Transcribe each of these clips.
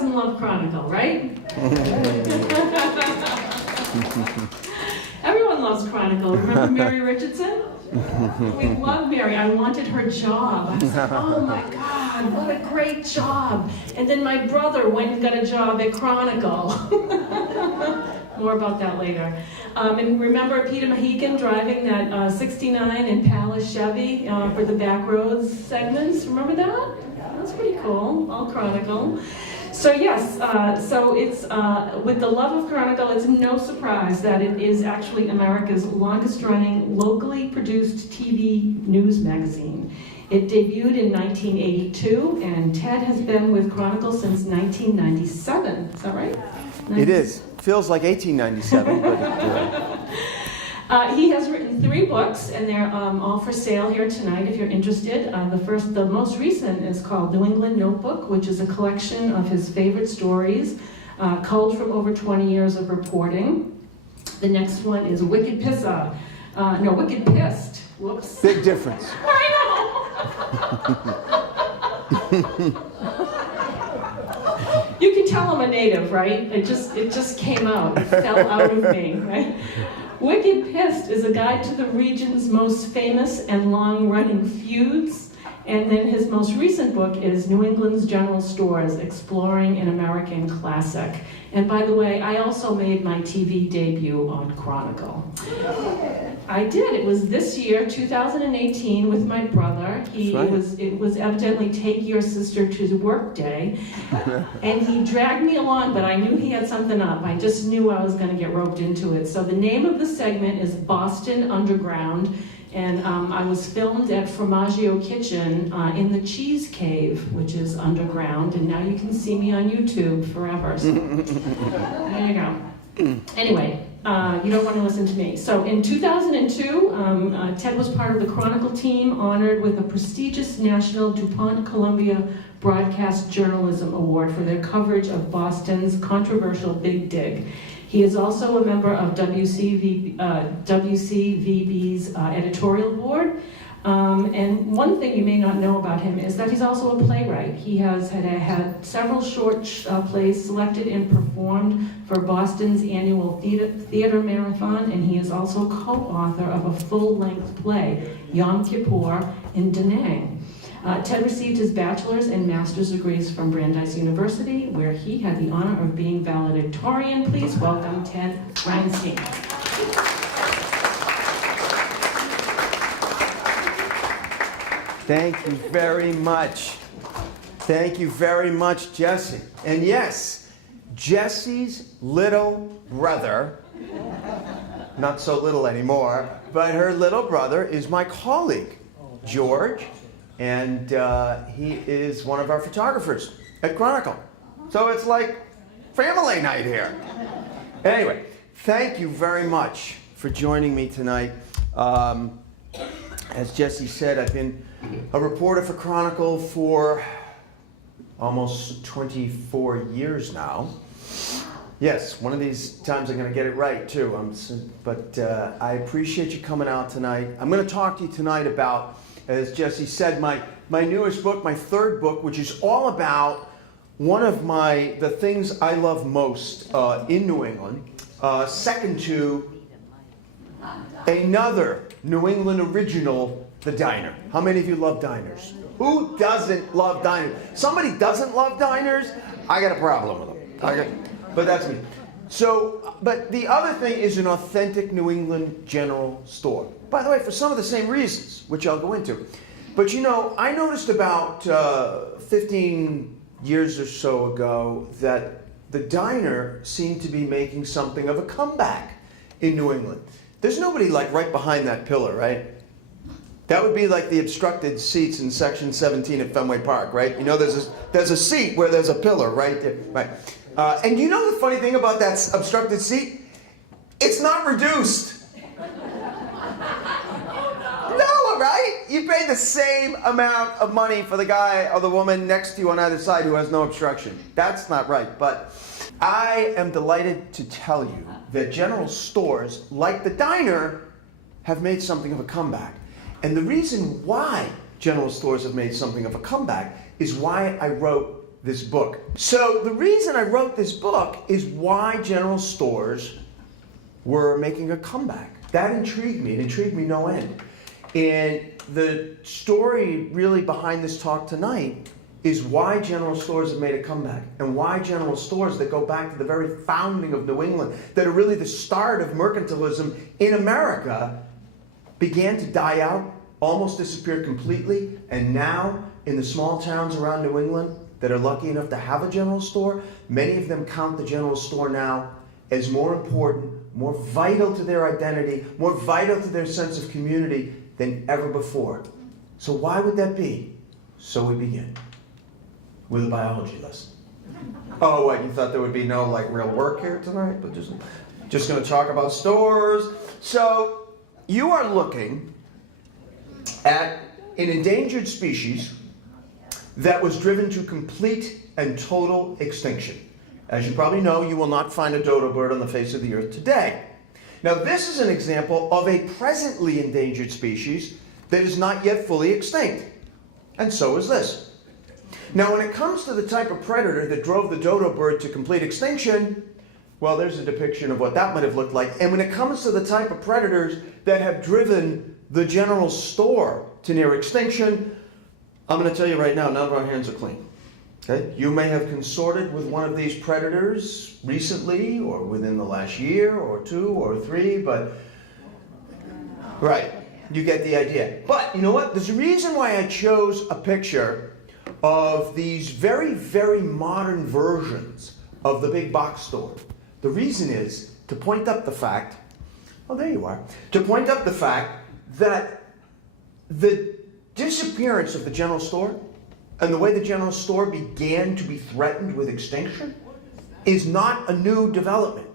doesn't love Chronicle, right? Everyone loves Chronicle. Remember Mary Richardson? We love Mary. I wanted her job. I was like, oh my God, what a great job. And then my brother went and got a job at Chronicle. More about that later. And remember Peter Mohican driving that 69 Impala Chevy for the Backroads segments? Remember that? That's pretty cool. All Chronicle. So yes, so it's with the love of Chronicle, it's no surprise that it is actually America's longest-running, locally produced TV news magazine. It debuted in 1982, and Ted has been with Chronicle since 1997. Is that right? It is. Feels like 1897, but he has written 3 books, and they're all for sale here tonight if you're interested. The most recent is called New England Notebook, which is a collection of his favorite stories, culled from over 20 years of reporting. The next one is Wicked Pissed. Whoops. big difference. I know. You can tell I'm a native, right? It just came out. It fell out of me, right? Wicked Pissed is a guide to the region's most famous and long-running feuds. And then his most recent book is New England's General Stores, Exploring an American Classic. And by the way, I also made my TV debut on Chronicle. I did. It was this year, 2018, with my brother. It was evidently Take Your Sister to Work Day. And he dragged me along, but I knew he had something up. I just knew I was going to get roped into it. So the name of the segment is Boston Underground. And I was filmed at Formaggio Kitchen in the Cheese Cave, which is underground. And now you can see me on YouTube forever. So there you go. Anyway. You don't want to listen to me. So in 2002, Ted was part of the Chronicle team, honored with a prestigious National DuPont Columbia Broadcast Journalism Award for their coverage of Boston's controversial Big Dig. He is also a member of WCVB's editorial board. And one thing you may not know about him is that he's also a playwright. He has had several short plays selected and performed for Boston's annual theater marathon, and he is also co-author of a full-length play, Yom Kippur in Da Nang. Ted received his bachelor's and master's degrees from Brandeis University, where he had the honor of being valedictorian. Please welcome Ted Reinstein. Thank you very much. Thank you very much, Jessie. And yes, Jessie's little brother, not so little anymore, but her little brother is my colleague, George, and he is one of our photographers at Chronicle. So it's like family night here. Anyway, thank you very much for joining me tonight. As Jessie said, I've been a reporter for Chronicle for almost 24 years now. Yes, one of these times I'm going to get it right too. But I appreciate you coming out tonight. I'm going to talk to you tonight about, as Jessie said, my newest book, my 3rd book, which is all about one of the things I love most in New England, second to another New England original, the diner. How many of you love diners? Who doesn't love diners? Somebody doesn't love diners? I got a problem with them. But that's me. So, but the other thing is an authentic New England general store. By the way, for some of the same reasons, which I'll go into. But you know, I noticed about 15 years or so ago that the diner seemed to be making something of a comeback in New England. There's nobody like right behind that pillar, right? That would be like the obstructed seats in section 17 at Fenway Park, right? You know, there's a seat where there's a pillar right there, right? And you know the funny thing about that obstructed seat? It's not reduced. No, right? You pay the same amount of money for the guy or the woman next to you on either side who has no obstruction. That's not right. But I am delighted to tell you that general stores, like the diner, have made something of a comeback. And the reason why general stores have made something of a comeback is why I wrote this book. So the reason I wrote this book is why general stores were making a comeback. That intrigued me. It intrigued me no end. And the story really behind this talk tonight is why general stores have made a comeback, and why general stores that go back to the very founding of New England, that are really the start of mercantilism in America, began to die out, almost disappeared completely, and now in the small towns around New England that are lucky enough to have a general store, many of them count the general store now as more important, more vital to their identity, more vital to their sense of community than ever before. So why would that be? So we begin with a biology lesson. Oh, what, you thought there would be no real work here tonight? But just going to talk about stores. So you are looking at an endangered species that was driven to complete and total extinction. As you probably know, you will not find a dodo bird on the face of the earth today. Now, this is an example of a presently endangered species that is not yet fully extinct. And so is this. Now, when it comes to the type of predator that drove the dodo bird to complete extinction, well, there's a depiction of what that might have looked like. And when it comes to the type of predators that have driven the general store to near extinction, I'm going to tell you right now, none of our hands are clean. Okay? You may have consorted with one of these predators recently, or within the last year, or 2 or 3, but right, you get the idea. But you know what? There's a reason why I chose a picture of these very, very modern versions of the big box store. The reason is to point up the fact, oh, there you are, to point up the fact that the disappearance of the general store and the way the general store began to be threatened with extinction is not a new development.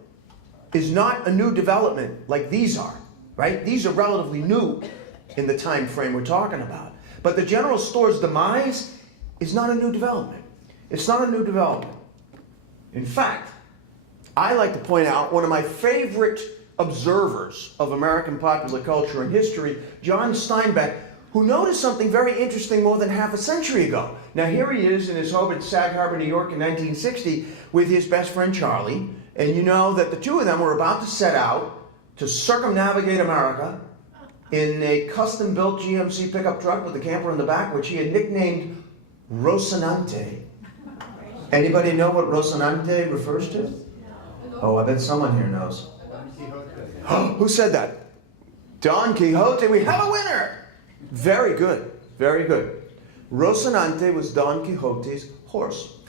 Is not a new development like these are, right? These are relatively new in the time frame we're talking about. But the general store's demise is not a new development. It's not a new development. In fact, I like to point out one of my favorite observers of American popular culture and history, John Steinbeck, who noticed something very interesting more than half a century ago. Now here he is in his home in Sag Harbor, New York in 1960 with his best friend Charlie, and you know that the two of them were about to set out to circumnavigate America in a custom-built GMC pickup truck with a camper in the back, which he had nicknamed Rocinante. Anybody know what Rocinante refers to? Oh, I bet someone here knows. Who said that? Don Quixote. We have a winner! Very good, very good. Rocinante was Don Quixote's horse.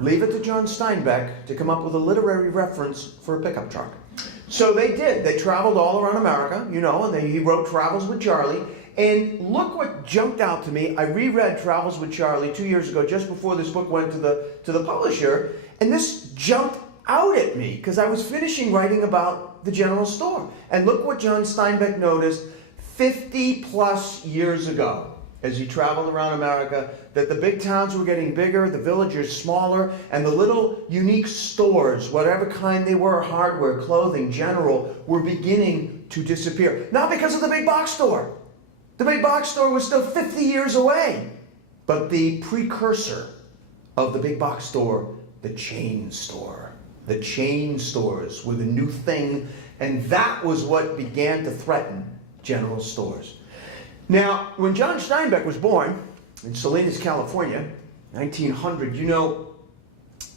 Leave it to John Steinbeck to come up with a literary reference for a pickup truck. So they did. They traveled all around America, you know, and he wrote Travels with Charlie. And look what jumped out to me. I reread Travels with Charlie 2 years ago, just before this book went to the publisher, and this jumped out at me because I was finishing writing about the general store. And look what John Steinbeck noticed 50 plus years ago as he traveled around America, that the big towns were getting bigger, the villages smaller, and the little unique stores, whatever kind they were, hardware, clothing, general, were beginning to disappear. Not because of the big box store. The big box store was still 50 years away. But the precursor of the big box store, the chain store. The chain stores were the new thing, and that was what began to threaten general stores. Now, when John Steinbeck was born in Salinas, California, 1900, you know,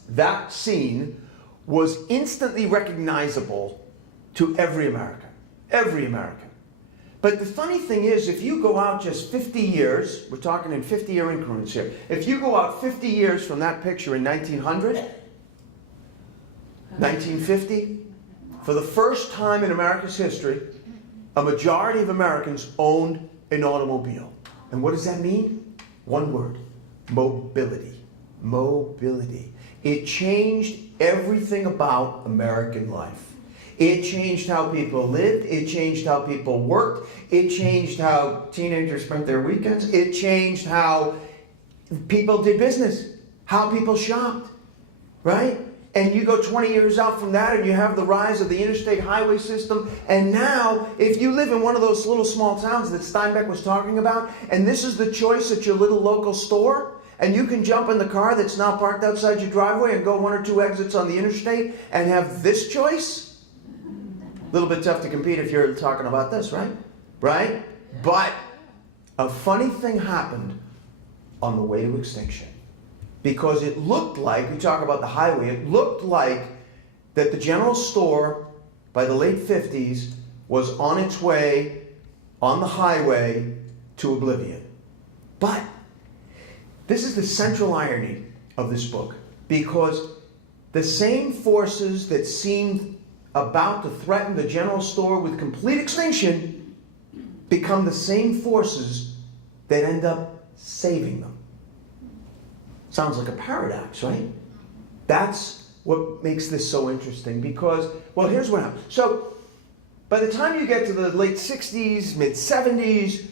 that scene was instantly recognizable to every American. Every American. But the funny thing is, if you go out just 50 years, we're talking in 50-year increments here, if you go out 50 years from that picture in 1900, 1950, for the first time in America's history, a majority of Americans owned an automobile. And what does that mean? One word: mobility. Mobility. It changed everything about American life. It changed how people lived. It changed how people worked. It changed how teenagers spent their weekends. It changed how people did business, how people shopped, right? And you go 20 years out from that and you have the rise of the interstate highway system. And now, if you live in one of those little small towns that Steinbeck was talking about, and this is the choice at your little local store, And you can jump in the car that's now parked outside your driveway and go 1 or 2 exits on the interstate and have this choice. A little bit tough to compete if you're talking about this, right? Right? But a funny thing happened on the way to extinction. Because it looked like, we talk about the highway, it looked like that the general store by the late 50s was on its way on the highway to oblivion. But this is the central irony of this book, because the same forces that seemed about to threaten the general store with complete extinction become the same forces that end up saving them. Sounds like a paradox, right? That's what makes this so interesting, because, well, here's what happens. So, by the time you get to the late 60s, mid 70s,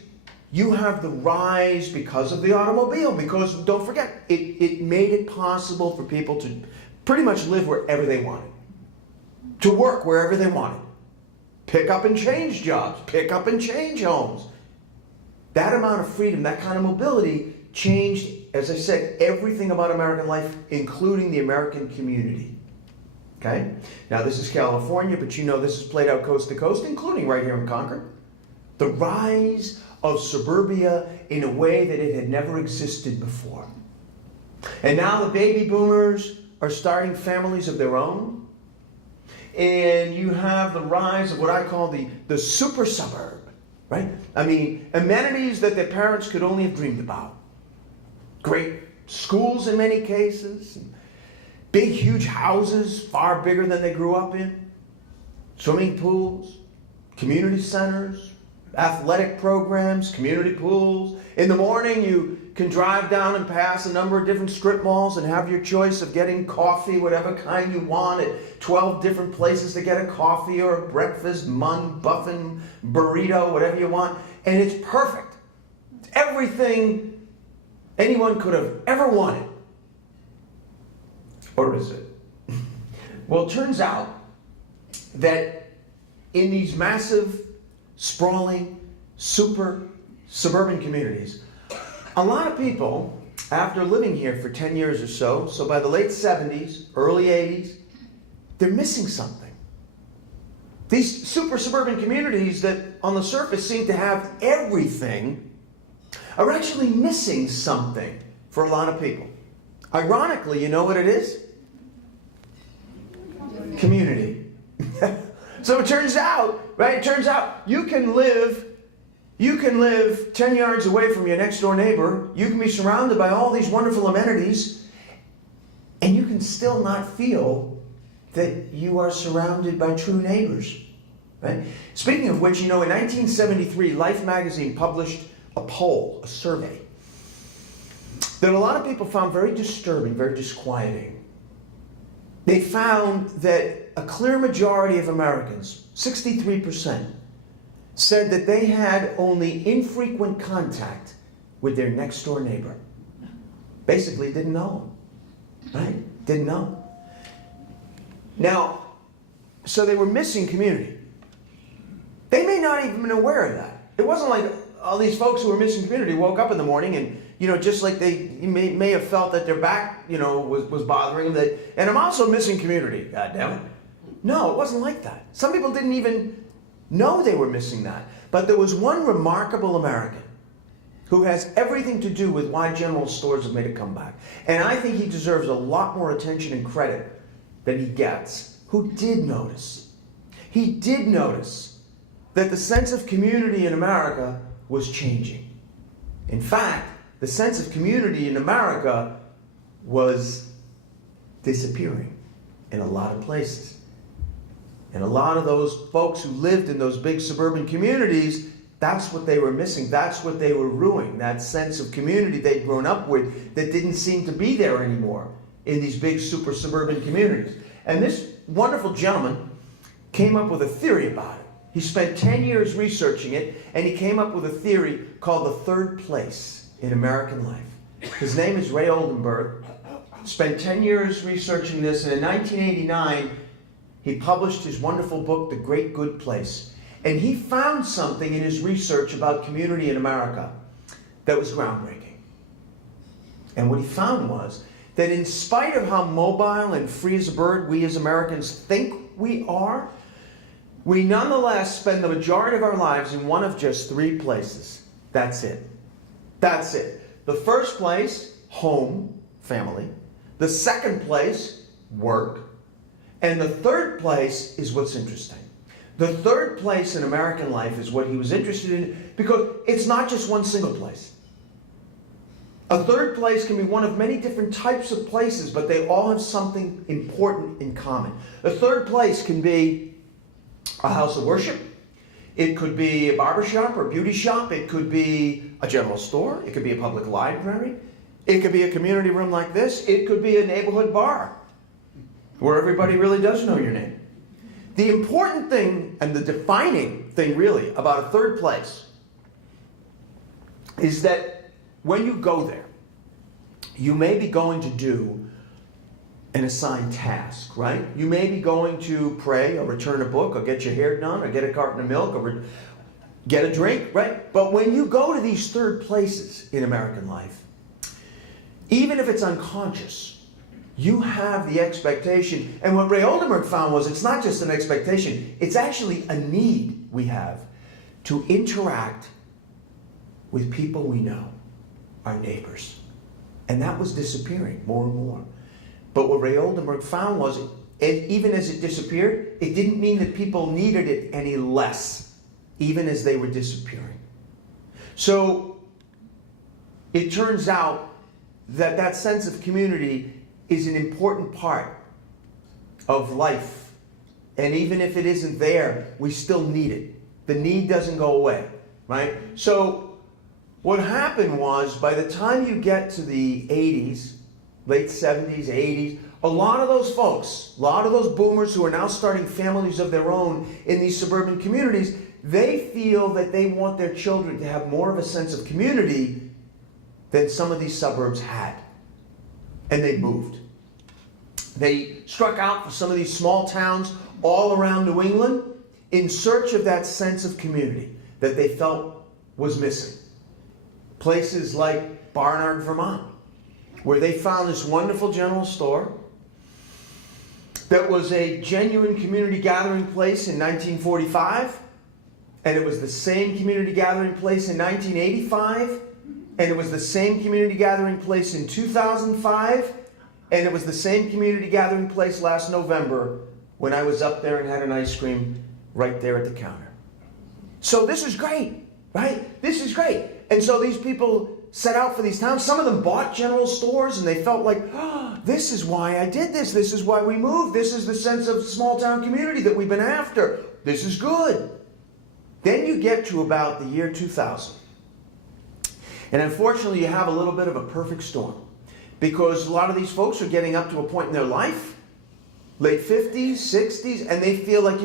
you have the rise because of the automobile, because don't forget, it made it possible for people to pretty much live wherever they wanted, to work wherever they wanted, pick up and change jobs, pick up and change homes. That amount of freedom, that kind of mobility changed, as I said, everything about American life, including the American community. Okay? Now, this is California, but you know this is played out coast to coast, including right here in Concord. The rise of suburbia in a way that it had never existed before. And now the baby boomers are starting families of their own. And you have the rise of what I call the super suburb, right? I mean, amenities that their parents could only have dreamed about. Great schools in many cases, big, huge houses, far bigger than they grew up in, swimming pools, community centers, athletic programs, community pools. In the morning, you can drive down and pass a number of different strip malls and have your choice of getting coffee, whatever kind you want, at 12 different places to get a coffee or a breakfast, muffin, burrito, whatever you want. And it's perfect. It's everything anyone could have ever wanted. Or is it? Well, it turns out that in these massive, sprawling, super suburban communities, a lot of people, after living here for 10 years or so, so by the late 70s, early 80s, they're missing something. These super suburban communities that on the surface seem to have everything are actually missing something for a lot of people. Ironically, you know what it is? Community. So it turns out, right? It turns out you can live 10 yards away from your next door neighbor. You can be surrounded by all these wonderful amenities, and you can still not feel that you are surrounded by true neighbors. Right? Speaking of which, you know, in 1973, Life magazine published a poll, a survey, that a lot of people found very disturbing, very disquieting. They found that a clear majority of Americans, 63%, said that they had only infrequent contact with their next door neighbor. Basically didn't know them, right? Didn't know. Now, so they were missing community. They may not even been aware of that. It wasn't like all these folks who were missing community woke up in the morning and, you know, just like they may have felt that their back, you know, was bothering them. And I'm also missing community, God damn it. No, it wasn't like that. Some people didn't even know they were missing that. But there was one remarkable American who has everything to do with why general stores have made a comeback. And I think he deserves a lot more attention and credit than he gets, who did notice. He did notice that the sense of community in America was changing. In fact, the sense of community in America was disappearing in a lot of places. And a lot of those folks who lived in those big suburban communities, that's what they were missing. That's what they were ruining. That sense of community they'd grown up with that didn't seem to be there anymore in these big super suburban communities. And this wonderful gentleman came up with a theory about it. He spent 10 years researching it, and he came up with a theory called the third place in American life. His name is Ray Oldenburg. Spent 10 years researching this, and in 1989, he published his wonderful book, The Great Good Place. And he found something in his research about community in America that was groundbreaking. And what he found was that in spite of how mobile and free as a bird we as Americans think we are, we nonetheless spend the majority of our lives in one of just three places. That's it. That's it. The first place, home, family. The second place, work. And the third place is what's interesting. The third place in American life is what he was interested in because it's not just one single place. A third place can be one of many different types of places, but they all have something important in common. A third place can be a house of worship. It could be a barbershop or a beauty shop. It could be a general store. It could be a public library. It could be a community room like this. It could be a neighborhood bar where everybody really does know your name. The important thing and the defining thing really about a third place is that when you go there, you may be going to do an assigned task, right? You may be going to pray or return a book or get your hair done or get a carton of milk or get a drink, right? But when you go to these third places in American life, even if it's unconscious, you have the expectation. And what Ray Oldenburg found was it's not just an expectation, it's actually a need we have to interact with people we know, our neighbors. And that was disappearing more and more. But what Ray Oldenburg found was, even as it disappeared, it didn't mean that people needed it any less, even as they were disappearing. So it turns out that that sense of community is an important part of life. And even if it isn't there, we still need it. The need doesn't go away, right? So what happened was, by the time you get to the 80s, late 70s, 80s, a lot of those folks, a lot of those boomers who are now starting families of their own in these suburban communities, they feel that they want their children to have more of a sense of community than some of these suburbs had. And they moved. They struck out for some of these small towns all around New England in search of that sense of community that they felt was missing. Places like Barnard, Vermont, where they found this wonderful general store that was a genuine community gathering place in 1945, and it was the same community gathering place in 1985, and it was the same community gathering place in 2005, and it was the same community gathering place last November when I was up there and had an ice cream right there at the counter. So this is great, right? This is great. And so these people set out for these towns. Some of them bought general stores and they felt like, oh, this is why I did this. This is why we moved. This is the sense of small town community that we've been after. This is good. Then you get to about the year 2000. And unfortunately, you have a little bit of a perfect storm. Because a lot of these folks are getting up to a point in their life, late 50s, 60s, and they feel like,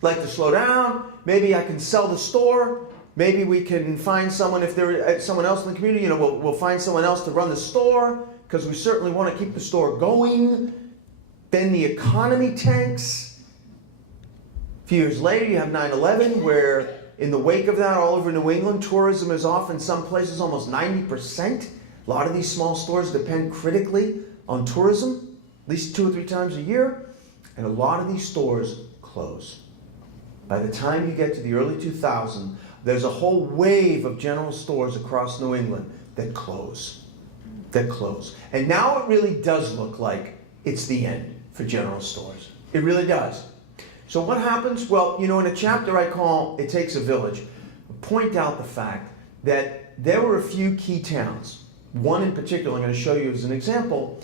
like to slow down. Maybe I can sell the store. Maybe we can find someone, if there's someone else in the community, we'll find someone else to run the store because we certainly want to keep the store going. Then the economy tanks. A few years later, you have 9/11, where in the wake of that, all over New England, tourism is off in some places almost 90%. A lot of these small stores depend critically on tourism, at least 2 or 3 times a year, and a lot of these stores close. By the time you get to the early 2000s, there's a whole wave of general stores across New England that close. And now it really does look like it's the end for general stores. It really does. So what happens? Well, in a chapter I call It Takes a Village, I point out the fact that there were a few key towns, one in particular I'm going to show you as an example,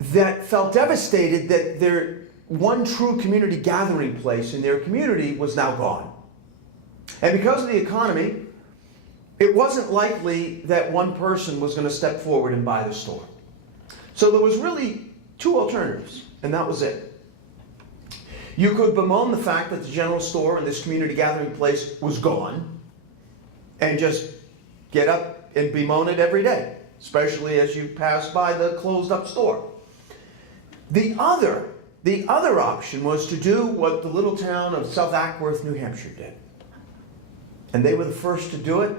that felt devastated that their one true community gathering place in their community was now gone. And because of the economy, it wasn't likely that one person was going to step forward and buy the store. So there was really 2 alternatives, and that was it. You could bemoan the fact that the general store and this community gathering place was gone, and just get up and bemoan it every day, especially as you pass by the closed up store. The other option was to do what the little town of South Ackworth, New Hampshire did. And they were the first to do it,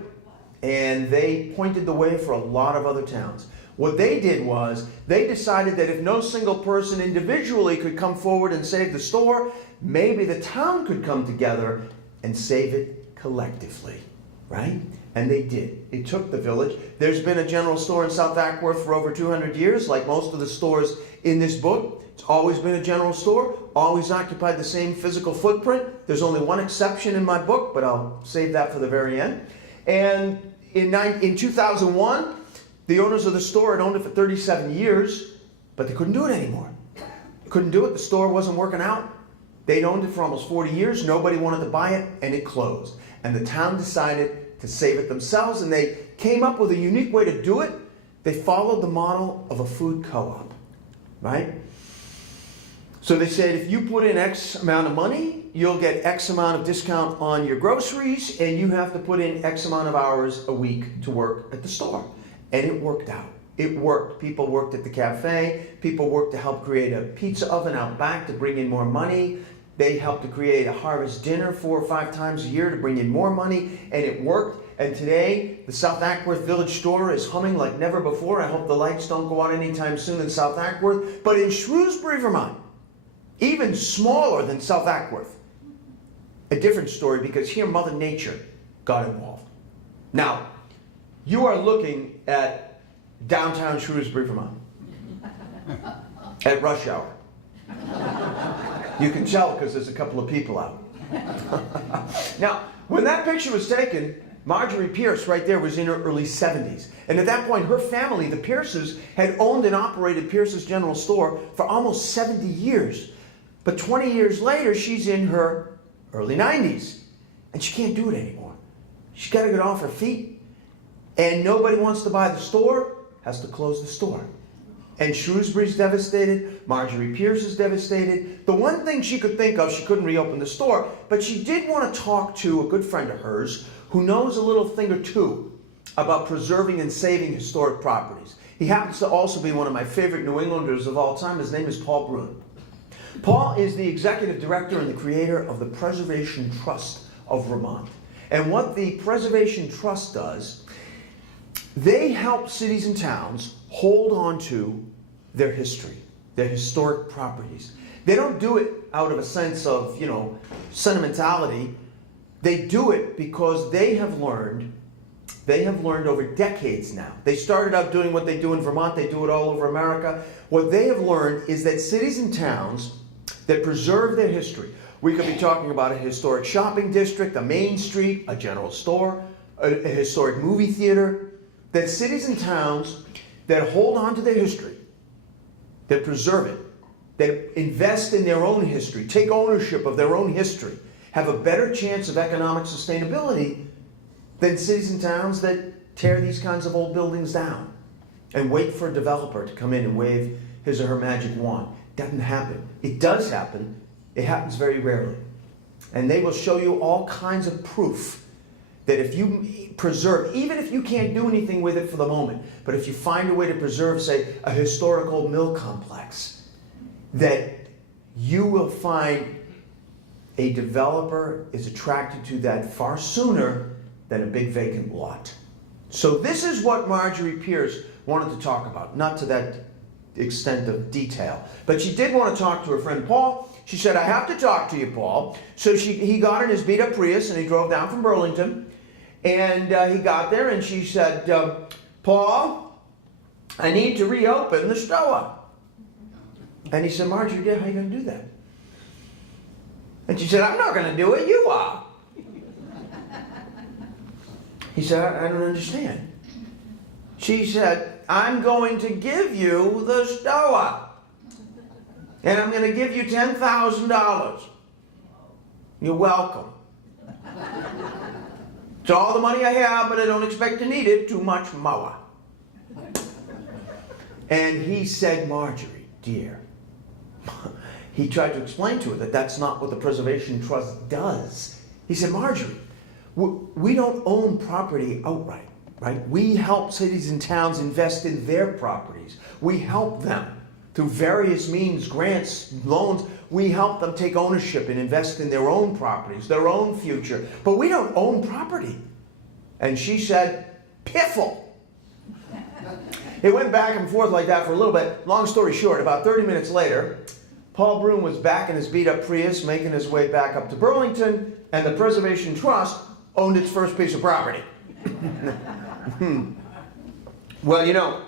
and they pointed the way for a lot of other towns. What they did was they decided that if no single person individually could come forward and save the store, maybe the town could come together and save it collectively, right? And they did. It took the village. There's been a general store in South Ackworth for over 200 years, like most of the stores in this book. It's always been a general store, always occupied the same physical footprint. There's only one exception in my book, but I'll save that for the very end. And in 2001, the owners of the store had owned it for 37 years, but they couldn't do it anymore. Couldn't do it. The store wasn't working out. They'd owned it for almost 40 years. Nobody wanted to buy it, and it closed. And the town decided to save it themselves, and they came up with a unique way to do it. They followed the model of a food co-op, right? So they said, if you put in X amount of money, you'll get X amount of discount on your groceries, and you have to put in X amount of hours a week to work at the store. And it worked out. It worked. People worked at the cafe. People worked to help create a pizza oven out back to bring in more money. They helped to create a harvest dinner 4 or 5 times a year to bring in more money, and it worked. And today, the South Ackworth Village store is humming like never before. I hope the lights don't go out anytime soon in South Ackworth. But in Shrewsbury, Vermont, even smaller than South Ackworth, a different story, because here Mother Nature got involved. Now, you are looking at downtown Shrewsbury, Vermont, at rush hour. You can tell because there's a couple of people out. Now, when that picture was taken, Marjorie Pierce right there was in her early 70s. And at that point, her family, the Pierces, had owned and operated Pierce's General Store for almost 70 years. But 20 years later, she's in her early 90s. And she can't do it anymore. She's got to get off her feet. And nobody wants to buy the store, has to close the store. And Shrewsbury's devastated. Marjorie Pierce is devastated. The one thing she could think of, she couldn't reopen the store, but she did want to talk to a good friend of hers who knows a little thing or two about preserving and saving historic properties. He happens to also be one of my favorite New Englanders of all time. His name is Paul Brun. Paul is the executive director and the creator of the Preservation Trust of Vermont. And what the Preservation Trust does, they help cities and towns hold on to their history, their historic properties. They don't do it out of a sense of, sentimentality. They do it because they have learned over decades now. They started out doing what they do in Vermont, they do it all over America. What they have learned is that cities and towns that preserve their history, we could be talking about a historic shopping district, a main street, a general store, a historic movie theater, that cities and towns that hold on to their history, that preserve it, that invest in their own history, take ownership of their own history, have a better chance of economic sustainability than cities and towns that tear these kinds of old buildings down and wait for a developer to come in and wave his or her magic wand. Doesn't happen. It does happen. It happens very rarely. And they will show you all kinds of proof that if you preserve, even if you can't do anything with it for the moment, but if you find a way to preserve, say, a historical mill complex, that you will find a developer is attracted to that far sooner than a big vacant lot. So this is what Marjorie Pierce wanted to talk about, not to that extent of detail. But she did want to talk to her friend Paul. She said, I have to talk to you, Paul. So he got in his beat-up Prius and he drove down from Burlington. And he got there and she said, Paul, I need to reopen the store. And he said, Marjorie, how are you going to do that? And she said, I'm not going to do it, you are. He said, I don't understand. She said, I'm going to give you the store. And I'm going to give you $10,000. You're welcome. It's all the money I have, but I don't expect to need it too much more. And he said, Marjorie, dear, he tried to explain to her that that's not what the Preservation Trust does. He said, Marjorie, we don't own property outright, right? We help cities and towns invest in their properties. We help them through various means, grants, loans. We help them take ownership and invest in their own properties, their own future. But we don't own property. And she said, Piffle. It went back and forth like that for a little bit. Long story short, about 30 minutes later, Paul Broom was back in his beat-up Prius, making his way back up to Burlington, and the Preservation Trust owned its first piece of property. Well, you know,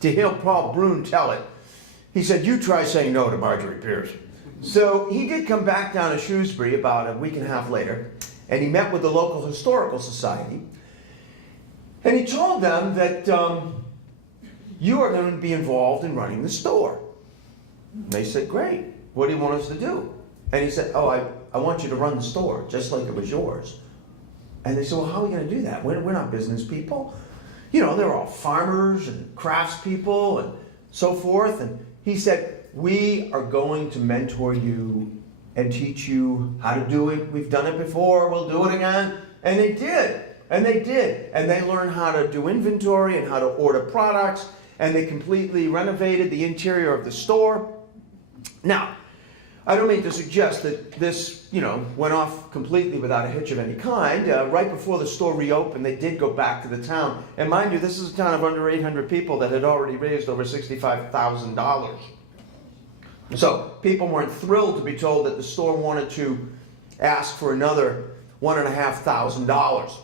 to hear Paul Broom tell it, he said, "You try saying no to Marjorie Pierce." So he did come back down to Shrewsbury about a week and a half later, and he met with the local historical society, and he told them that you are going to be involved in running the store. They said, "Great. What do you want us to do?" And he said, "Oh, I want you to run the store just like it was yours." And they said, "Well, how are we going to do that? We're not business people. You know, they're all farmers and craftspeople and so forth." And he said, "We are going to mentor you and teach you how to do it. We've done it before. We'll do it again." And they did. And they did. And they learned how to do inventory and how to order products. And they completely renovated the interior of the store. Now, I don't mean to suggest that this, you know, went off completely without a hitch of any kind. Right before the store reopened, they did go back to the town. And mind you, this is a town of under 800 people that had already raised over $65,000. So people weren't thrilled to be told that the store wanted to ask for another $1,500.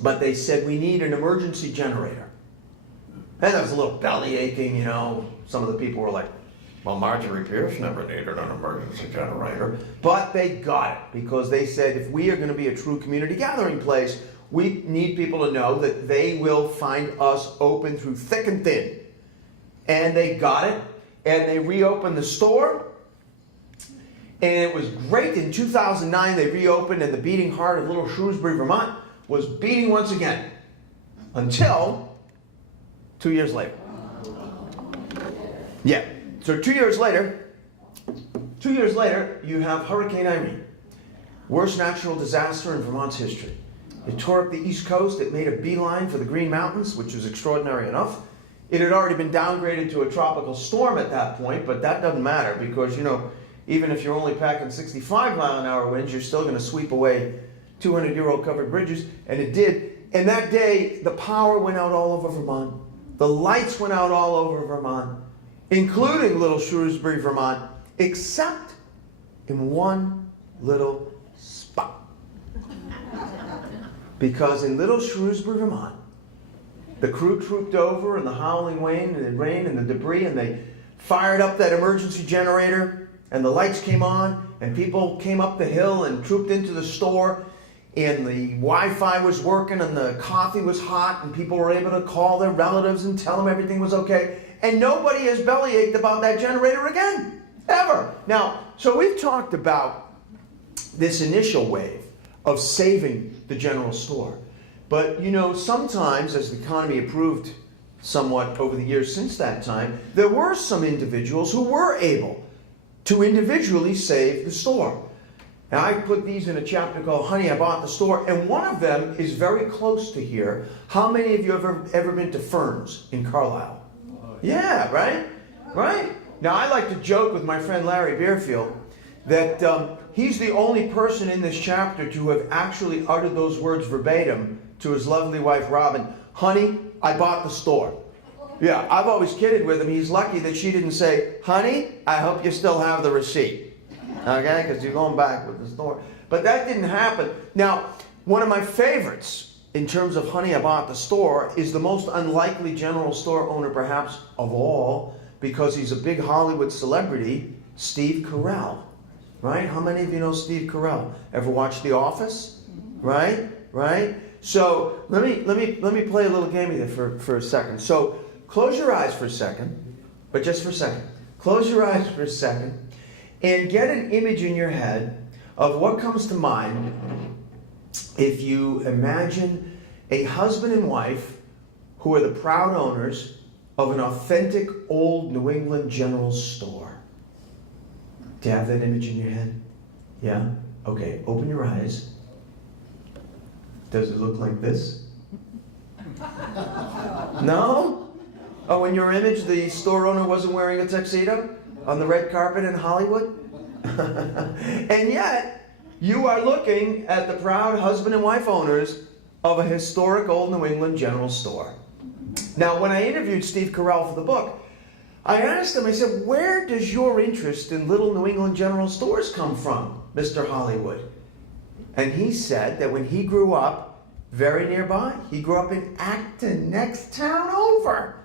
But they said, "We need an emergency generator." And there was a little belly aching, you know. Some of the people were like, "Well, Marjorie Pierce never needed an emergency generator." But they got it because they said, if we are going to be a true community gathering place, we need people to know that they will find us open through thick and thin. And they got it, and they reopened the store. And it was great. In 2009, they reopened, and the beating heart of little Shrewsbury, Vermont, was beating once again. Until 2 years later. Yeah. So 2 years later, you have Hurricane Irene. Worst natural disaster in Vermont's history. It tore up the East Coast. It made a beeline for the Green Mountains, which was extraordinary enough. It had already been downgraded to a tropical storm at that point, but that doesn't matter because, you know, even if you're only packing 65-mile-an-hour winds, you're still going to sweep away 200-year-old covered bridges, and it did. And that day, the power went out all over Vermont. The lights went out all over Vermont, including little Shrewsbury, Vermont, except in one little spot. Because in little Shrewsbury, Vermont, the crew trooped over and the howling rain and the rain and the debris, and they fired up that emergency generator, and the lights came on, and people came up the hill and trooped into the store, and the Wi-Fi was working, and the coffee was hot, and people were able to call their relatives and tell them everything was okay. And nobody has bellyached about that generator again, ever. Now, so we've talked about this initial wave of saving the general store. But, you know, sometimes, as the economy improved somewhat over the years since that time, there were some individuals who were able to individually save the store. Now, I put these in a chapter called Honey, I Bought the Store, and one of them is very close to here. How many of you have ever been to Fern's in Carlisle? Yeah, right? Right? Now, I like to joke with my friend Larry Beerfield that he's the only person in this chapter to have actually uttered those words verbatim to his lovely wife, Robin. "Honey, I bought the store." Yeah, I've always kidded with him. He's lucky that she didn't say, "Honey, I hope you still have the receipt." Okay, because you're going back with the store. But that didn't happen. Now, one of my favorites in terms of Honey, I Bought the Store is the most unlikely general store owner perhaps of all, because he's a big Hollywood celebrity, Steve Carell. Right? How many of you know Steve Carell? Ever watch The Office? Right? Right? So let me play a little game with you for a second. So close your eyes for a second, but just for a second. Close your eyes for a second and get an image in your head of what comes to mind if you imagine a husband and wife who are the proud owners of an authentic old New England general store. Do you have that image in your head? Yeah? Okay, open your eyes. Does it look like this? No? Oh, in your image, the store owner wasn't wearing a tuxedo on the red carpet in Hollywood? And yet, you are looking at the proud husband and wife owners of a historic old New England general store. Now, when I interviewed Steve Carell for the book, I asked him, I said, where does your interest in little New England general stores come from, Mr. Hollywood? And he said that when he grew up, very nearby, he grew up in Acton, next town over.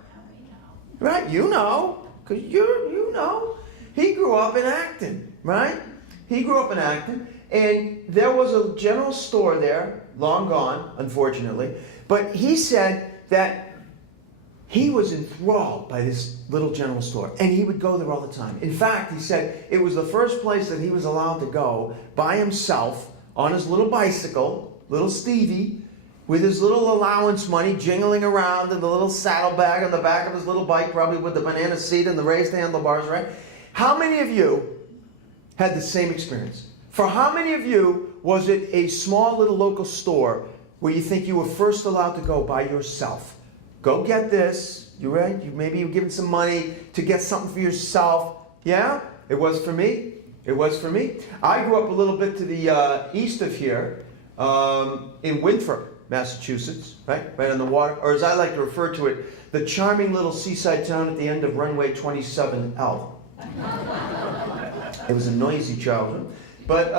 Right? You know, because you know. He grew up in Acton, right? He grew up in Acton, and there was a general store there, long gone, unfortunately. But he said that he was enthralled by this little general store, and he would go there all the time. In fact, he said it was the first place that he was allowed to go by himself on his little bicycle, little Stevie, with his little allowance money jingling around in the little saddlebag on the back of his little bike, probably with the banana seat and the raised handlebars, right? How many of you had the same experience? For how many of you was it a small little local store where you think you were first allowed to go by yourself? Go get this. You right? Maybe you're giving some money to get something for yourself. Yeah? It was for me. It was for me. I grew up a little bit to the east of here, in Winthrop, Massachusetts, right on the water, or as I like to refer to it, the charming little seaside town at the end of runway 27L. It was a noisy childhood, but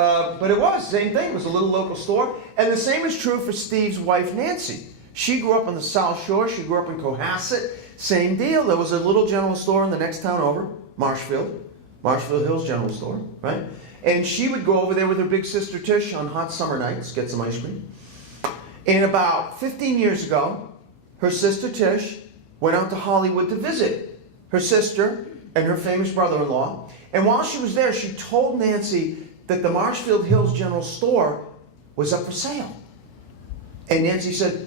it was the same thing. It was a little local store, and the same is true for Steve's wife Nancy. She grew up on the South Shore. She grew up in Cohasset. Same deal. There was a little general store in the next town over, Marshfield Hills General Store, right? And she would go over there with her big sister Tish on hot summer nights, get some ice cream. And about 15 years ago, her sister Tish went out to Hollywood to visit her sister and her famous brother-in-law. And while she was there, she told Nancy that the Marshfield Hills General Store was up for sale. And Nancy said,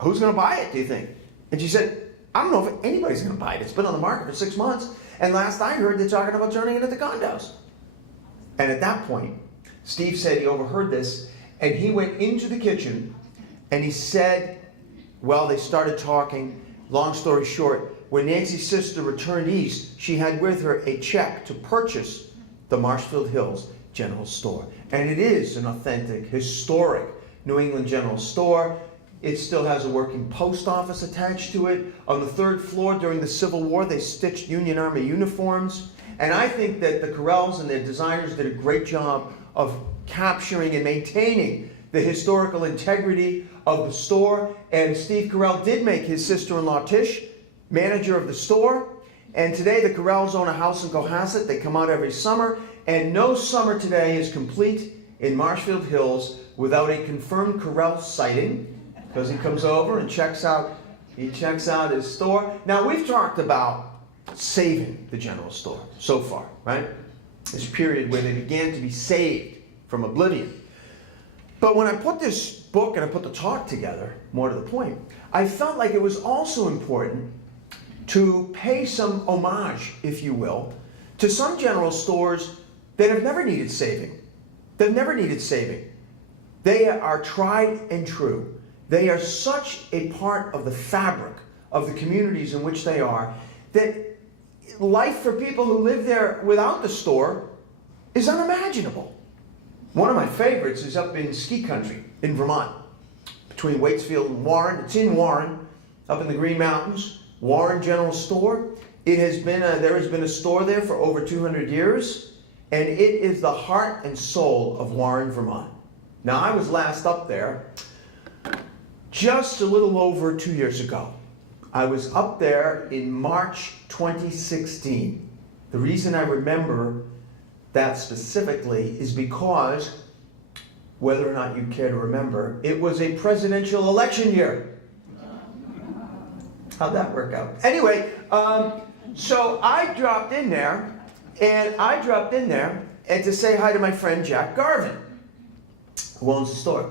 who's going to buy it, do you think? And she said, I don't know if anybody's going to buy it. It's been on the market for 6 months. And last I heard, they're talking about turning it into condos. And at that point, Steve said he overheard this, and he went into the kitchen, and he said, well, they started talking. Long story short, when Nancy's sister returned east, she had with her a check to purchase the Marshfield Hills General Store. And it is an authentic, historic New England general store. It still has a working post office attached to it. On the third floor during the Civil War, they stitched Union Army uniforms. And I think that the Carells and their designers did a great job of capturing and maintaining the historical integrity of the store. And Steve Carell did make his sister-in-law Tish manager of the store. And today the Carells own a house in Cohasset. They come out every summer. And no summer today is complete in Marshfield Hills without a confirmed Carell sighting, because he comes over and checks out his store. Now, we've talked about saving the general store so far, right? This period where they began to be saved from oblivion. But when I put this book and I put the talk together, more to the point, I felt like it was also important to pay some homage, if you will, to some general stores that have never needed saving. They've never needed saving. They are tried and true. They are such a part of the fabric of the communities in which they are that life for people who live there without the store is unimaginable. One of my favorites is up in ski country in Vermont, between Waitsfield and Warren. It's in Warren, up in the Green Mountains. Warren General Store. There has been a store there for over 200 years, and it is the heart and soul of Warren, Vermont. Now, I was last up there just a little over 2 years ago. I was up there in March 2016. The reason I remember that specifically is because, whether or not you care to remember, it was a presidential election year. How'd that work out? Anyway, so I dropped in there, and to say hi to my friend Jack Garvin, who owns the store.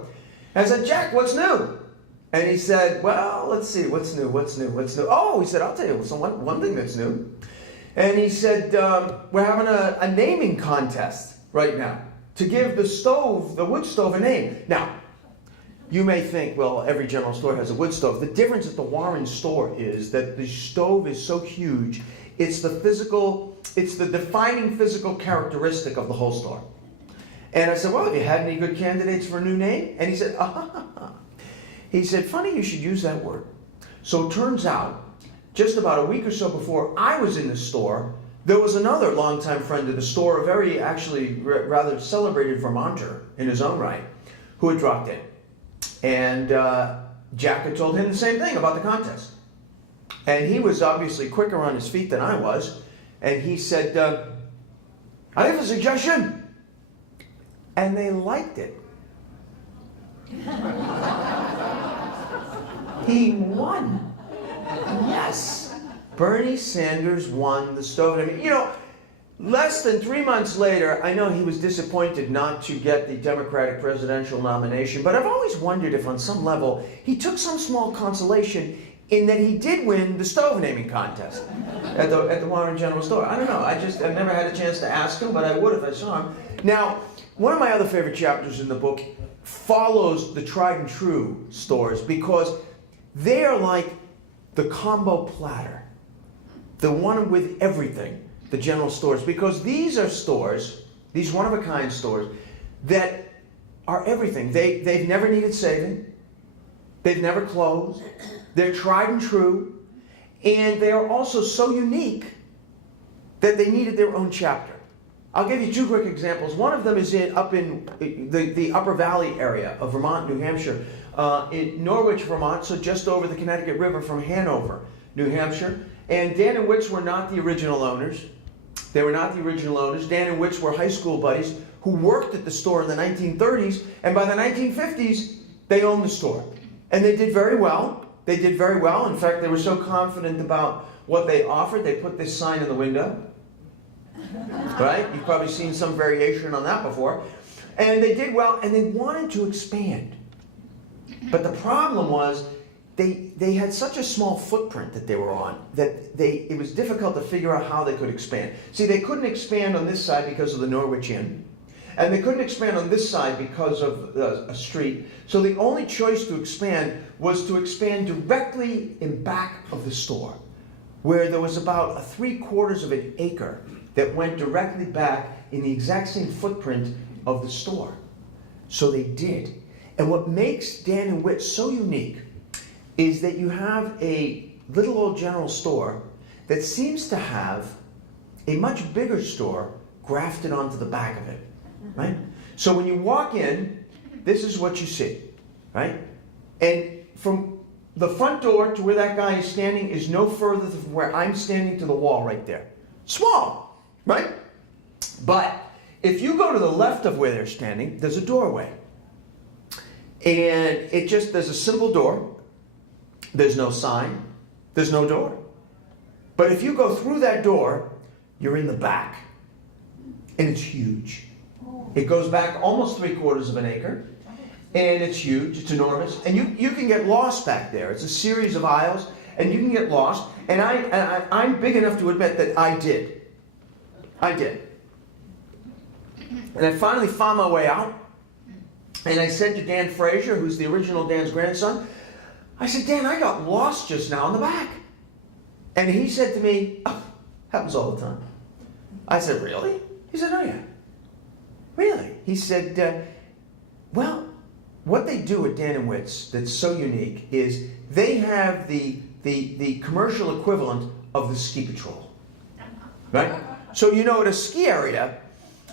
And I said, Jack, what's new? And he said, well, let's see, what's new? Oh, he said, I'll tell you one thing that's new. And he said, we're having a naming contest right now to give the wood stove, a name. Now, you may think, well, every general store has a wood stove. The difference at the Warren store is that the stove is so huge, it's the defining physical characteristic of the whole store. And I said, well, have you had any good candidates for a new name? And he said, He said, funny you should use that word. So it turns out, just about a week or so before I was in the store, there was another longtime friend of the store, a very actually rather celebrated Vermonter in his own right, who had dropped in. And Jack had told him the same thing about the contest. And he was obviously quicker on his feet than I was. And he said, I have a suggestion. And they liked it. He won. Yes. Bernie Sanders won the stove. I mean, you know, less than 3 months later, I know he was disappointed not to get the Democratic presidential nomination, but I've always wondered if on some level he took some small consolation in that he did win the stove naming contest at the Warren General Store. I don't know. I've never had a chance to ask him, but I would if I saw him. Now, one of my other favorite chapters in the book follows the tried and true stores because they are like the combo platter, the one with everything, the general stores, because these are stores, these one-of-a-kind stores, that are everything. They've never needed saving. They've never closed. They're tried and true. And they are also so unique that they needed their own chapter. I'll give you two quick examples. One of them is up in the Upper Valley area of Vermont, New Hampshire, in Norwich, Vermont, so just over the Connecticut River from Hanover, New Hampshire. And Dan and Witz were not the original owners. They were not the original owners. Dan and Witz were high school buddies who worked at the store in the 1930s, and by the 1950s, they owned the store. And they did very well. They did very well. In fact, they were so confident about what they offered, they put this sign in the window. Right? You've probably seen some variation on that before. And they did well, and they wanted to expand. But the problem was, they had such a small footprint that they were on that it was difficult to figure out how they could expand. See, they couldn't expand on this side because of the Norwich Inn, and they couldn't expand on this side because of a street. So the only choice to expand was to expand directly in back of the store, where there was about 3/4 of an acre that went directly back in the exact same footprint of the store. So they did. And what makes Dan and Witz so unique is that you have a little old general store that seems to have a much bigger store grafted onto the back of it, right? So when you walk in, this is what you see, right? And from the front door to where that guy is standing is no further than where I'm standing to the wall right there. Small, right? But if you go to the left of where they're standing, there's a doorway. And there's a simple door. There's no sign. There's no door. But if you go through that door, you're in the back. And it's huge. It goes back almost 3/4 of an acre. And it's huge. It's enormous. And you can get lost back there. It's a series of aisles. And you can get lost. And I'm big enough to admit that I did. I did. And I finally found my way out. And I said to Dan Frazier, who's the original Dan's grandson, I said, Dan, I got lost just now in the back. And he said to me, oh, happens all the time. I said, really? He said, oh yeah. Really? He said, well, what they do at Dan and Witz that's so unique is they have the commercial equivalent of the ski patrol. Right? So you know at a ski area,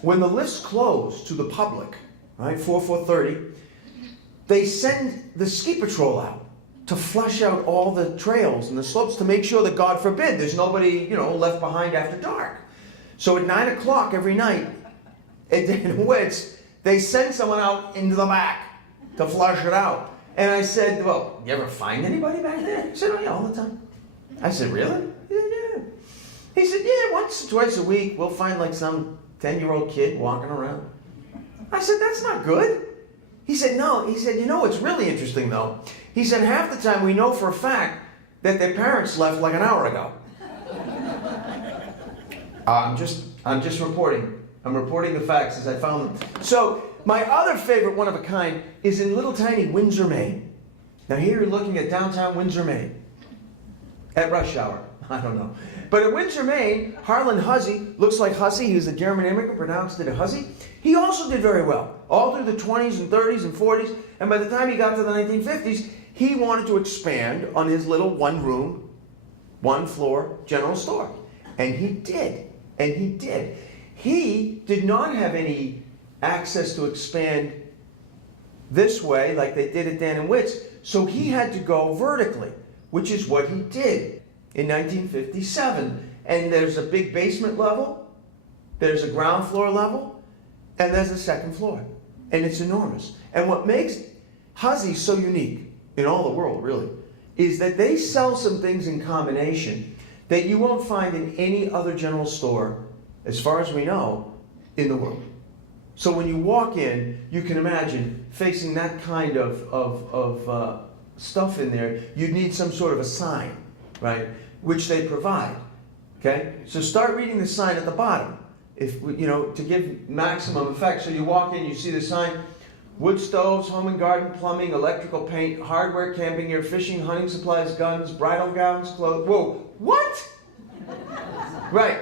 when the lifts close to the public, right, 4:30, they send the ski patrol out to flush out all the trails and the slopes to make sure that, God forbid, there's nobody, left behind after dark. So at 9 o'clock every night at Dan and Witz, they send someone out into the back to flush it out. And I said, well, you ever find anybody back there? He said, oh yeah, all the time. I said, really? He said, yeah. He said, yeah, once or twice a week, we'll find like some 10-year-old kid walking around. I said, that's not good. He said, no. He said, what's really interesting, though? He said, half the time we know for a fact that their parents left like an hour ago. I'm just reporting. I'm reporting the facts as I found them. So my other favorite one of a kind is in little tiny Windsor, Maine. Now here you're looking at downtown Windsor, Maine. At rush hour. I don't know. But at Windsor, Maine, Harlan Hussey, looks like Hussey, he was a German immigrant, pronounced it a Hussey. He also did very well, all through the 20s and 30s and 40s. And by the time he got to the 1950s, he wanted to expand on his little one-room, one-floor general store. And he did. And he did. He did not have any access to expand this way like they did at Dan and Witt's, so he had to go vertically, which is what he did in 1957. And there's a big basement level, there's a ground floor level, and there's a second floor. And it's enormous. And what makes Huzzy's so unique in all the world, really, is that they sell some things in combination that you won't find in any other general store, as far as we know, in the world. So when you walk in, you can imagine facing that kind of stuff in there, you'd need some sort of a sign, right? Which they provide. Okay? So start reading the sign at the bottom, if to give maximum effect. So you walk in, you see the sign: wood stoves, home and garden, plumbing, electrical paint, hardware, camping gear, fishing, hunting supplies, guns, bridal gowns, clothes. Whoa, what? Right.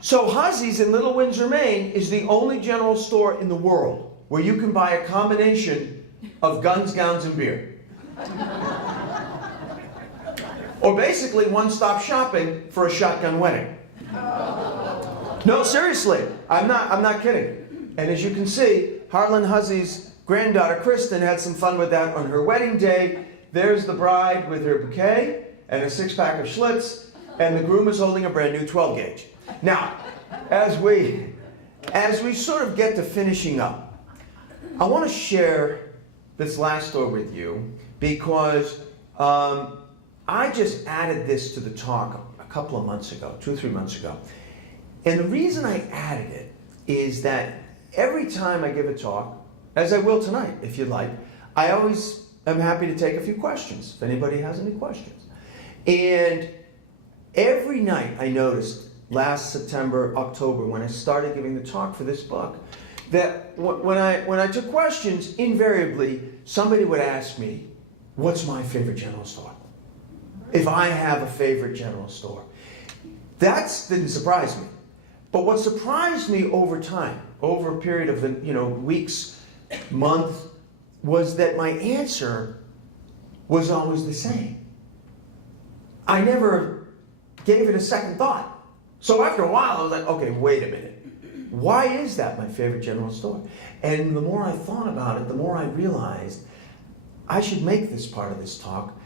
So Huzzy's in Little Windsor, Maine is the only general store in the world where you can buy a combination of guns, gowns, and beer. Or basically one-stop shopping for a shotgun wedding. No, seriously, I'm not kidding. And as you can see, Harlan Huzzy's granddaughter Kristen had some fun with that on her wedding day. There's the bride with her bouquet and a six-pack of Schlitz, and the groom is holding a brand new 12-gauge. Now, as we sort of get to finishing up, I want to share this last story with you because I just added this to the talk a couple of months ago, 2 or 3 months ago. And the reason I added it is that every time I give a talk, as I will tonight, if you'd like, I always am happy to take a few questions, if anybody has any questions. And every night I noticed, last September, October, when I started giving the talk for this book, that when I took questions, invariably somebody would ask me, what's my favorite general store? If I have a favorite general store. That didn't surprise me. But what surprised me over time, over a period of weeks, months, was that my answer was always the same. I never gave it a second thought. So after a while, I was like, okay, wait a minute. Why is that my favorite general store? And the more I thought about it, the more I realized I should make this part of this talk.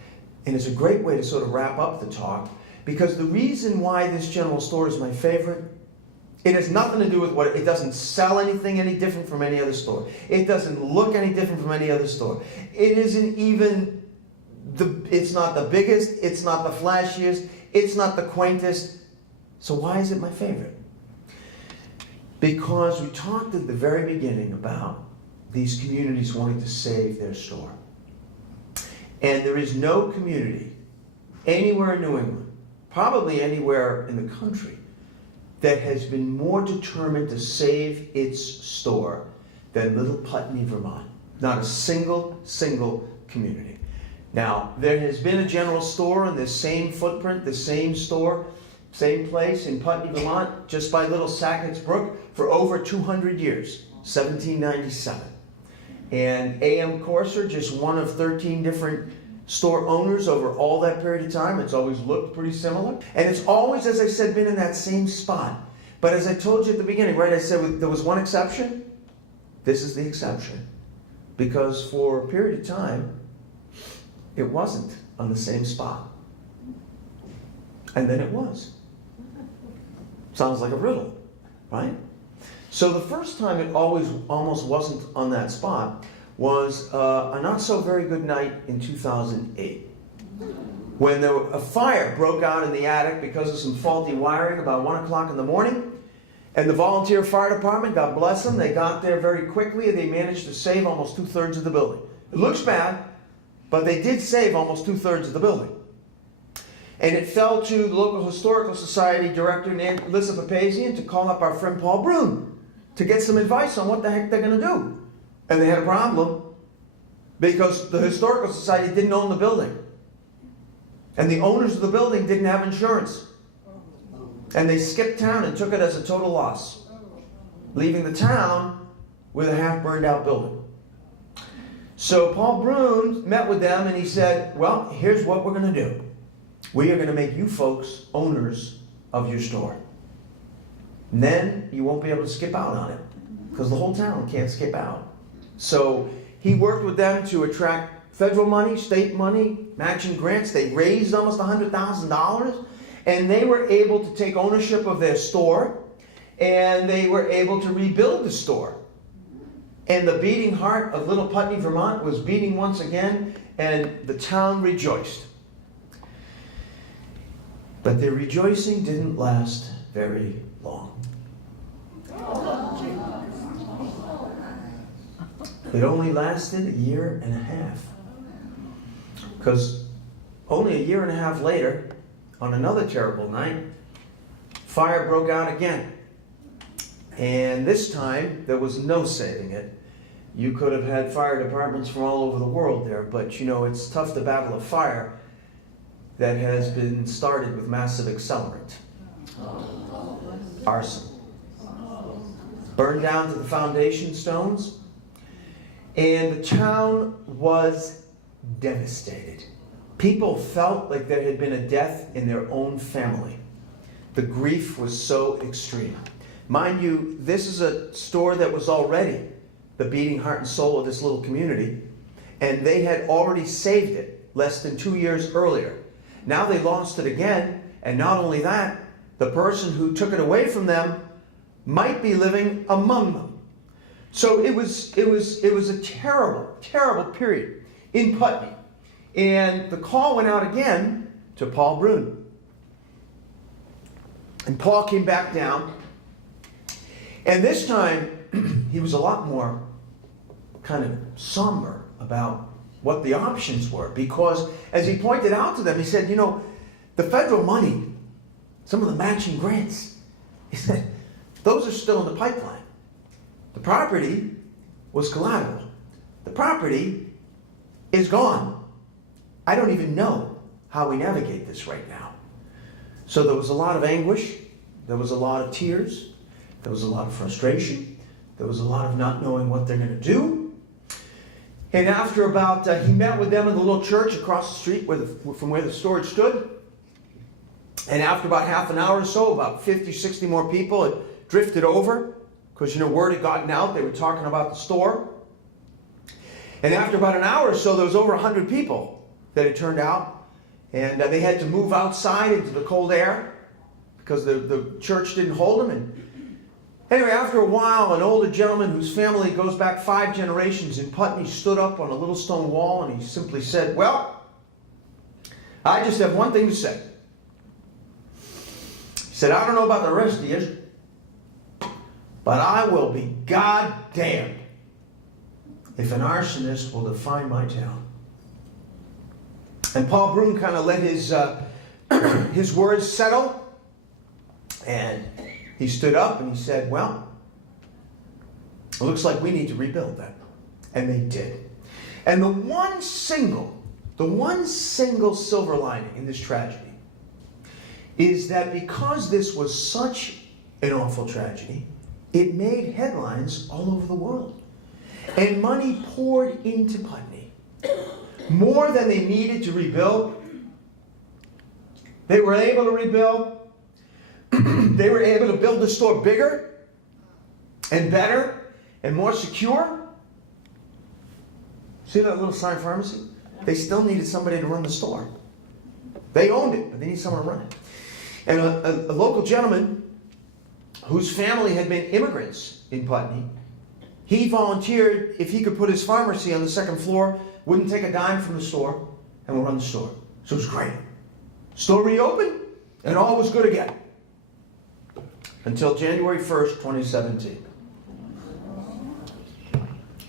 And it's a great way to sort of wrap up the talk, because the reason why this general store is my favorite, it has nothing to do with it doesn't sell anything any different from any other store. It doesn't look any different from any other store. It isn't even, it's not the biggest, it's not the flashiest, it's not the quaintest. So why is it my favorite? Because we talked at the very beginning about these communities wanting to save their store. And there is no community anywhere in New England, probably anywhere in the country, that has been more determined to save its store than Little Putney, Vermont. Not a single community. Now, there has been a general store in the same footprint, the same store, same place in Putney, Vermont, just by Little Sackett's Brook for over 200 years, 1797. And A.M. Corser, just one of 13 different store owners over all that period of time. It's always looked pretty similar. And it's always, as I said, been in that same spot. But as I told you at the beginning, right, I said there was one exception. This is the exception. Because for a period of time, it wasn't on the same spot. And then it was. Sounds like a riddle, right? So the first time it almost wasn't on that spot was a not so very good night in 2008, when a fire broke out in the attic because of some faulty wiring about 1 o'clock in the morning. And the volunteer fire department, God bless them, they got there very quickly and they managed to save almost 2/3 of the building. It looks bad, but they did save almost 2/3 of the building. And it fell to the local historical society director, Lisa Papazian, to call up our friend Paul Brune to get some advice on what the heck they're going to do. And they had a problem because the historical society didn't own the building. And the owners of the building didn't have insurance. And they skipped town and took it as a total loss, leaving the town with a half burned out building. So Paul Brune met with them and he said, well, here's what we're going to do. We are going to make you folks owners of your store. And then you won't be able to skip out on it because the whole town can't skip out. So he worked with them to attract federal money, state money, matching grants. They raised almost $100,000 and they were able to take ownership of their store and they were able to rebuild the store. And the beating heart of Little Putney, Vermont was beating once again and the town rejoiced. But their rejoicing didn't last very long. It only lasted a year and a half. Because only a year and a half later, on another terrible night, fire broke out again. And this time, there was no saving it. You could have had fire departments from all over the world there, but you know, it's tough to battle a fire that has been started with massive accelerant. Arson. Burned down to the foundation stones, and the town was devastated. People felt like there had been a death in their own family. The grief was so extreme. Mind you, this is a store that was already the beating heart and soul of this little community, and they had already saved it less than 2 years earlier. Now they lost it again, and not only that, the person who took it away from them might be living among them. So it was a terrible, terrible period in Putney. And the call went out again to Paul Brune. And Paul came back down. And this time, he was a lot more kind of somber about what the options were. Because as he pointed out to them, he said, you know, the federal money, some of the matching grants, he said, those are still in the pipeline. The property was collateral. The property is gone. I don't even know how we navigate this right now. So there was a lot of anguish. There was a lot of tears. There was a lot of frustration. There was a lot of not knowing what they're going to do. And after about, he met with them in the little church across the street from where the storage stood. And after about half an hour or so, about 50, 60 more people had drifted over. Because, you know, word had gotten out. They were talking about the store. And after about an hour or so, there was over 100 people that had turned out. And they had to move outside into the cold air because the church didn't hold them. And anyway, after a while, an older gentleman whose family goes back 5 generations in Putney stood up on a little stone wall and he simply said, well, I just have one thing to say. He said, I don't know about the rest of you, but I will be goddamned if an arsonist will define my town. And Paul Brune kind of let his words settle. And he stood up and he said, well, it looks like we need to rebuild that. And they did. And the one single silver lining in this tragedy is that because this was such an awful tragedy, it made headlines all over the world. And money poured into Putney. More than they needed to rebuild. They were able to rebuild. They were able to build the store bigger and better and more secure. See that little sign pharmacy? They still needed somebody to run the store. They owned it, but they needed someone to run it. And a local gentleman whose family had been immigrants in Putney, he volunteered if he could put his pharmacy on the second floor, wouldn't take a dime from the store, and would run the store. So it was great. Store reopened, and all was good again. Until January 1st, 2017.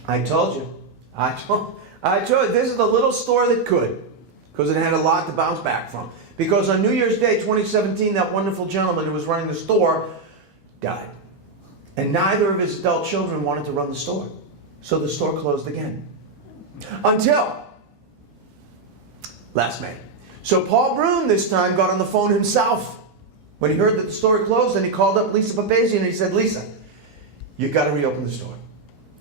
I told you. I told you, this is the little store that could. Because it had a lot to bounce back from. Because on New Year's Day, 2017, that wonderful gentleman who was running the store died. And neither of his adult children wanted to run the store. So the store closed again. Until last May. So Paul Brune this time got on the phone himself when he heard that the store closed, and he called up Lisa Papazian and he said, Lisa, you've got to reopen the store.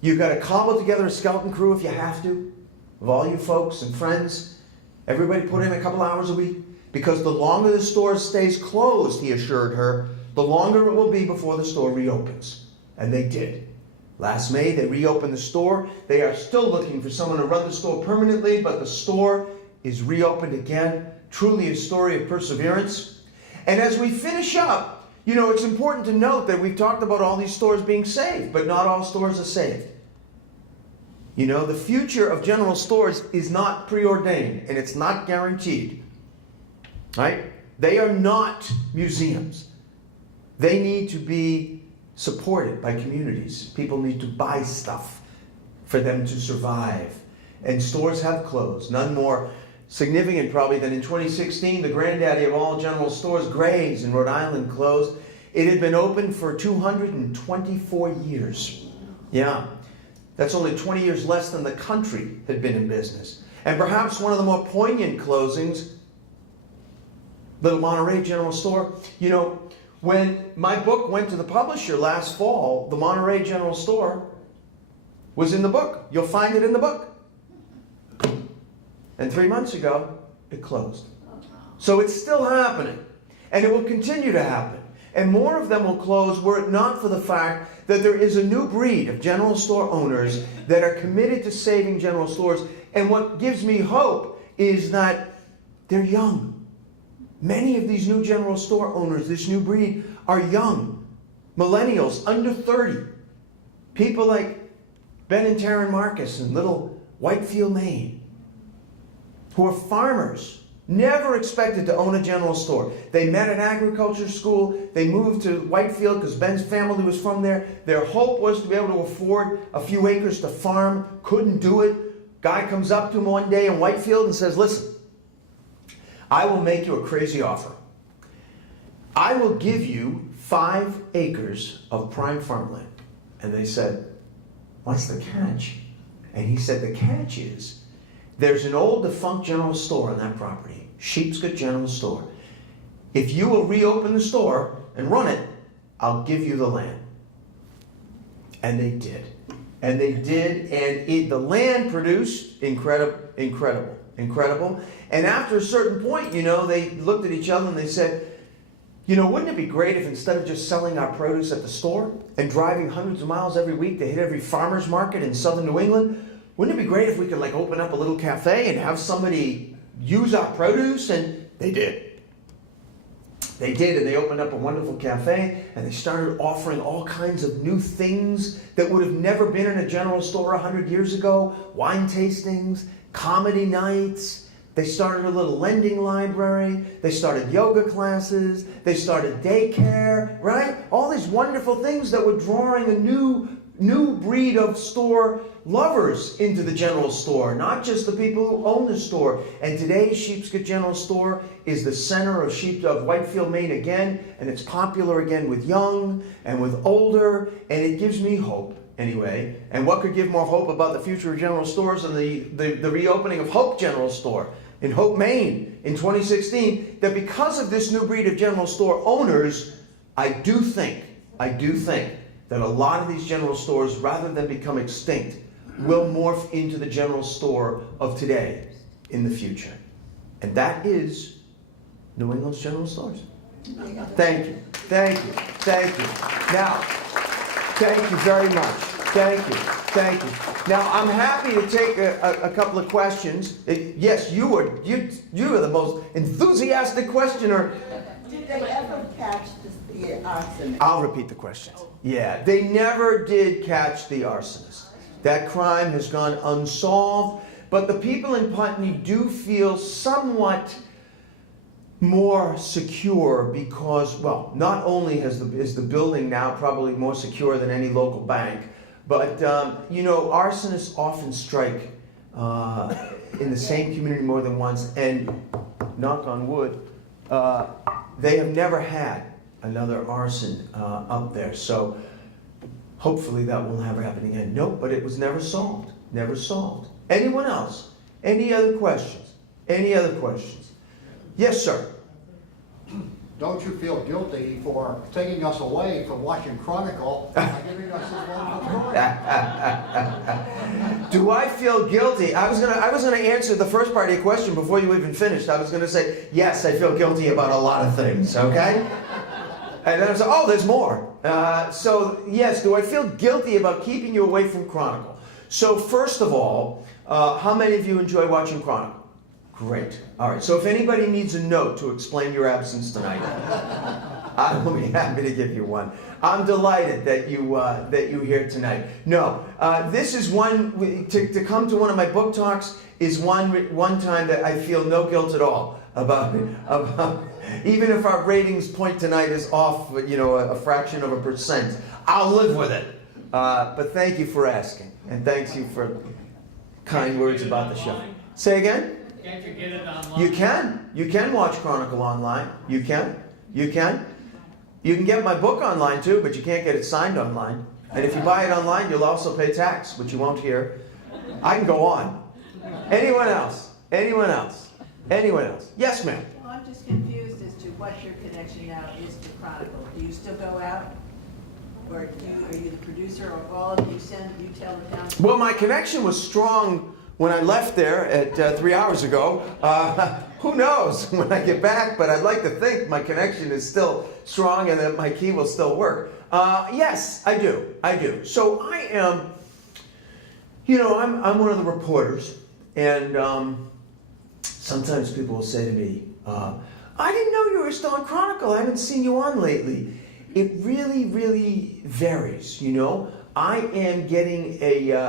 You've got to cobble together a skeleton crew if you have to. of all you folks and friends, everybody put in a couple hours a week? Because the longer the store stays closed, he assured her, the longer it will be before the store reopens. And they did. Last May, they reopened the store. They are still looking for someone to run the store permanently, but the store is reopened again. Truly a story of perseverance. And as we finish up, you know, it's important to note that we've talked about all these stores being saved, but not all stores are saved. You know, the future of general stores is not preordained, and it's not guaranteed. Right? They are not museums. They need to be supported by communities. People need to buy stuff for them to survive. And stores have closed. None more significant probably than in 2016, the granddaddy of all general stores, Gray's in Rhode Island, closed. It had been open for 224 years. Yeah, that's only 20 years less than the country had been in business. And perhaps one of the more poignant closings, Little Monterey General Store. You know, when my book went to the publisher last fall, the Monterey General Store was in the book. You'll find it in the book. And 3 months ago, it closed. So it's still happening. And it will continue to happen. And more of them will close were it not for the fact that there is a new breed of general store owners that are committed to saving general stores. And what gives me hope is that they're young. Many of these new general store owners, this new breed, are young. Millennials, under 30. People like Ben and Taryn Marcus in Little Whitefield, Maine, who are farmers, never expected to own a general store. They met at agriculture school. They moved to Whitefield because Ben's family was from there. Their hope was to be able to afford a few acres to farm. Couldn't do it. Guy comes up to him one day in Whitefield and says, listen, I will make you a crazy offer. I will give you 5 acres of prime farmland. And they said, what's the catch? And he said, the catch is, there's an old defunct general store on that property, Sheepscot General Store. If you will reopen the store and run it, I'll give you the land. And they did. And they did, and the land produced incredible. And after a certain point, you know, they looked at each other and they said, you know, wouldn't it be great if instead of just selling our produce at the store and driving hundreds of miles every week to hit every farmer's market in southern New England, wouldn't it be great if we could like open up a little cafe and have somebody use our produce? And they did. They did, and they opened up a wonderful cafe, and they started offering all kinds of new things that would have never been in a general store 100 years ago. Wine tastings, comedy nights. They started a little lending library. They started yoga classes. They started daycare, right? All these wonderful things that were drawing a new breed of store lovers into the general store, not just the people who own the store. And today, Sheepscot General Store is the center of Whitefield, Maine again, and it's popular again with young and with older, and it gives me hope. Anyway, and what could give more hope about the future of general stores than the reopening of Hope General Store in Hope, Maine in 2016, that because of this new breed of general store owners, I do think that a lot of these general stores, rather than become extinct, will morph into the general store of today in the future. And that is New England's general stores. Thank you. Now, thank you very much. Thank you. Now, I'm happy to take a couple of questions. Yes, you are the most enthusiastic questioner. Did they ever catch the arsonist? I'll repeat the question. Yeah, they never did catch the arsonist. That crime has gone unsolved, but the people in Putney do feel somewhat more secure because, well, not only is the building now probably more secure than any local bank, but, you know, arsonists often strike in the same community more than once, and knock on wood, they have never had another arson up there. So hopefully that won't ever happen again. Nope, but it was never solved. Never solved. Anyone else? Any other questions? Yes, sir. don't you feel guilty for taking us away from watching Chronicle by giving us this wonderful story? Do I feel guilty? I was gonna answer the first part of your question before you even finished. I was gonna say, yes, I feel guilty about a lot of things, okay? And then I said, oh, there's more. So, yes, do I feel guilty about keeping you away from Chronicle? So, first of all, how many of you enjoy watching Chronicle? Great. All right. So if anybody needs a note to explain your absence tonight, I will be happy to give you one. I'm delighted that you're here tonight. No, this is one to come to one of my book talks is one time that I feel no guilt at all about even if our ratings point tonight is off, a fraction of a %. I'll live with it. But thank you for asking, and thanks you for kind words about the show. Say again. Can't you get it online? You can. You can watch Chronicle online. You can. You can. You can get my book online too, but you can't get it signed online. And if you buy it online, you'll also pay tax, which you won't hear. I can go on. Anyone else? Anyone else? Anyone else? Yes, ma'am. Well, I'm just confused as to what your connection now is to Chronicle. Do you still go out? Or are you the producer of all of you tell the town? Well, my connection was strong when I left there at 3 hours ago. Who knows when I get back, but I'd like to think my connection is still strong and that my key will still work. Yes, I do. I do. So I am, I'm one of the reporters, and sometimes people will say to me, I didn't know you were still on Chronicle. I haven't seen you on lately. It really, really varies, I am getting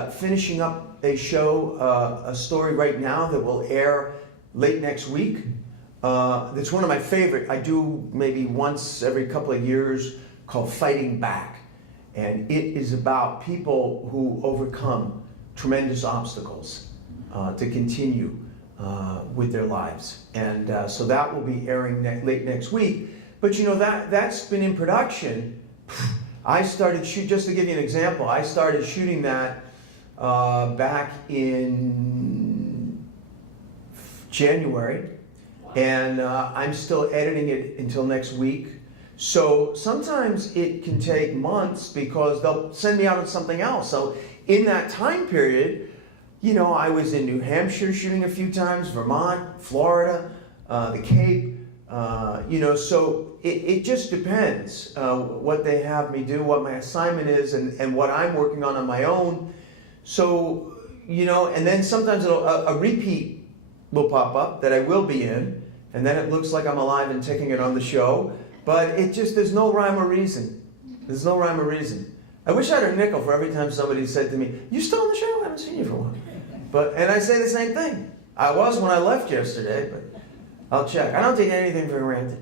finishing up a show, a story right now that will air late next week. It's one of my favorite. I do maybe once every couple of years, called Fighting Back. And it is about people who overcome tremendous obstacles to continue with their lives. And so that will be airing late next week. But that's been in production. I started just to give you an example, I started shooting that back in January, and I'm still editing it until next week. So sometimes it can take months because they'll send me out on something else. So in that time period, I was in New Hampshire shooting a few times, Vermont, Florida, the Cape. So it just depends what they have me do, what my assignment is, and what I'm working on my own. So, and then sometimes a repeat will pop up that I will be in, and then it looks like I'm alive and taking it on the show. But there's no rhyme or reason. There's no rhyme or reason. I wish I had a nickel for every time somebody said to me, "You still on the show? I haven't seen you for a while." And I say the same thing. I was when I left yesterday, but I'll check. I don't take anything for granted.